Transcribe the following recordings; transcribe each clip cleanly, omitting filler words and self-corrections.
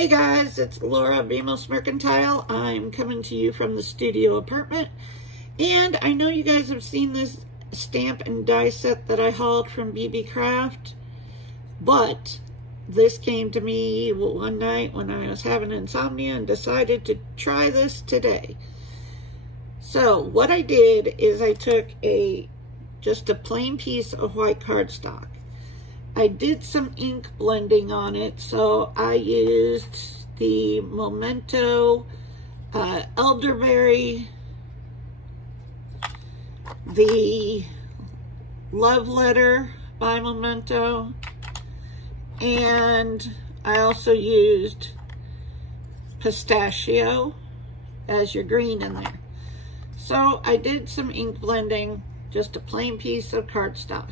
Hey guys, it's Laura BMOS Mercantile. I'm coming to you from the studio apartment, and I know you guys have seen this stamp and die set that I hauled from Beebeecraft, but this came to me one night when I was having insomnia and decided to try this today. So what I did is I took just a plain piece of white cardstock. I did some ink blending on it, so I used the Memento Elderberry, the Love Letter by Memento, and I also used Pistachio as your green in there. So I did some ink blending, just a plain piece of cardstock.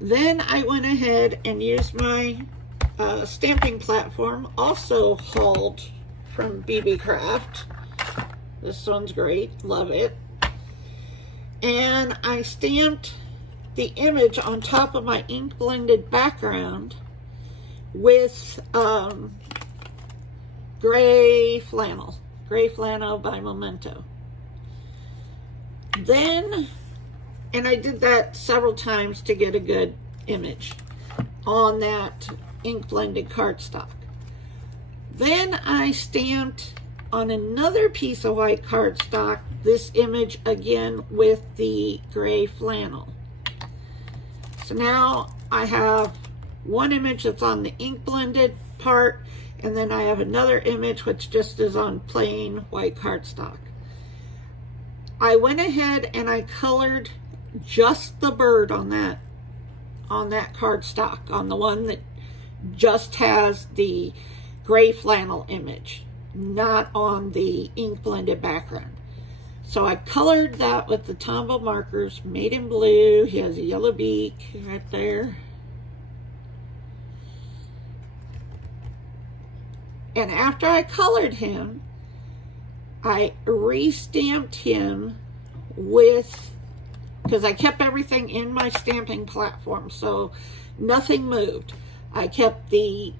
Then I went ahead and used my stamping platform, also hauled from Beebeecraft. This one's great, love it. And I stamped the image on top of my ink blended background with gray flannel by Memento. And I did that several times to get a good image on that ink blended cardstock. Then I stamped on another piece of white cardstock this image again with the gray flannel. So now I have one image that's on the ink blended part, and then I have another image which just is on plain white cardstock. I went ahead and I colored just the bird on that cardstock, on the one that just has the gray flannel image, not on the ink blended background. So I colored that with the Tombow markers, made him blue. He has a yellow beak right there. And after I colored him, I re-stamped him with, because I kept everything in my stamping platform, so nothing moved. I kept the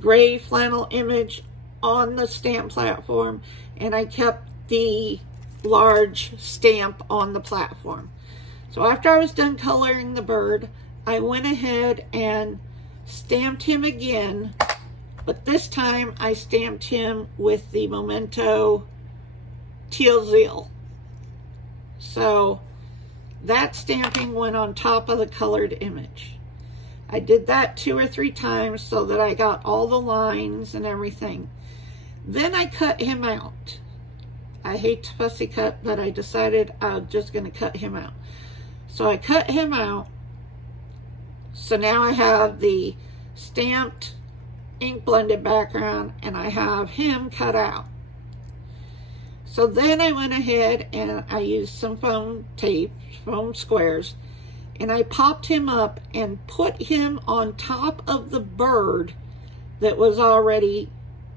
gray flannel image on the stamp platform, and I kept the large stamp on the platform. So after I was done coloring the bird, I went ahead and stamped him again, but this time I stamped him with the Memento Teal Zeal. So that stamping went on top of the colored image. I did that 2 or 3 times so that I got all the lines and everything. Then I cut him out. I hate to fussy cut, but I decided I was just going to cut him out. So I cut him out. So now I have the stamped ink blended background and I have him cut out. So then I went ahead and I used some foam tape, foam squares, and I popped him up and put him on top of the bird that was already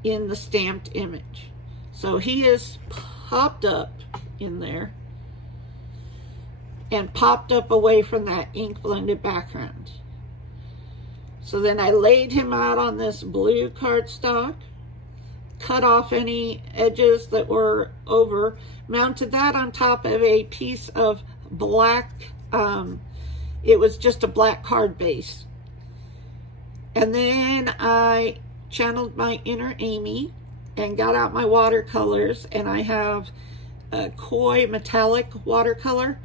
in the stamped image. So he is popped up in there and popped up away from that ink blended background. So then I laid him out on this blue cardstock, cut off any edges that were over, mounted that on top of a piece of black, it was just a black card base. And then I channeled my inner Amy and got out my watercolors, and I have a Koi metallic watercolor,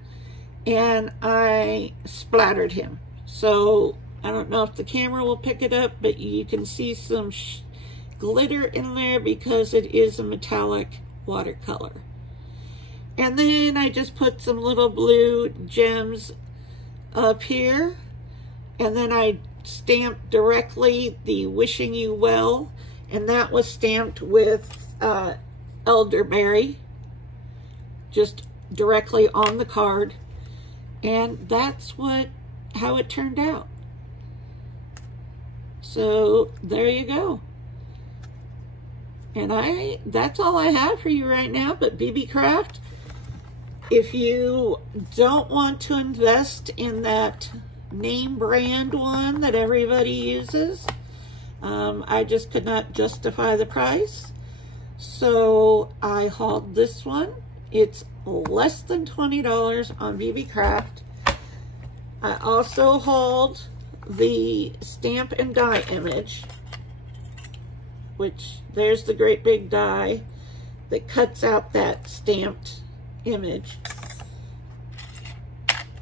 and I splattered him. So I don't know if the camera will pick it up, but you can see some glitter in there because it is a metallic watercolor. And then I just put some little blue gems up here, and then I stamped directly the Wishing You Well, and that was stamped with elderberry, just directly on the card. And that's how it turned out. So there you go. And that's all I have for you right now. But Beebeecraft, if you don't want to invest in that name brand one that everybody uses, I just could not justify the price. So I hauled this one. It's less than $20 on Beebeecraft. I also hauled the stamp and die image, which there's the great big die that cuts out that stamped image.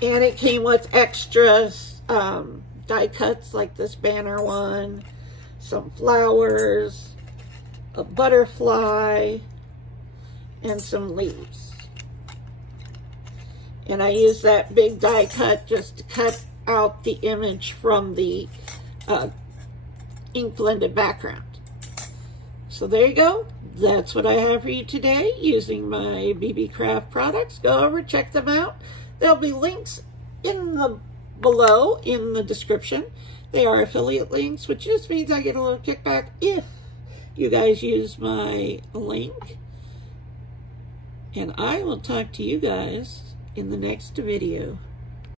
And it came with extras, die cuts like this banner one, some flowers, a butterfly, and some leaves. And I used that big die cut just to cut out the image from the ink blended background. So there you go. That's what I have for you today using my Beebeecraft products. Go over, check them out. There'll be links below in the description. They are affiliate links, which just means I get a little kickback if you guys use my link. And I will talk to you guys in the next video.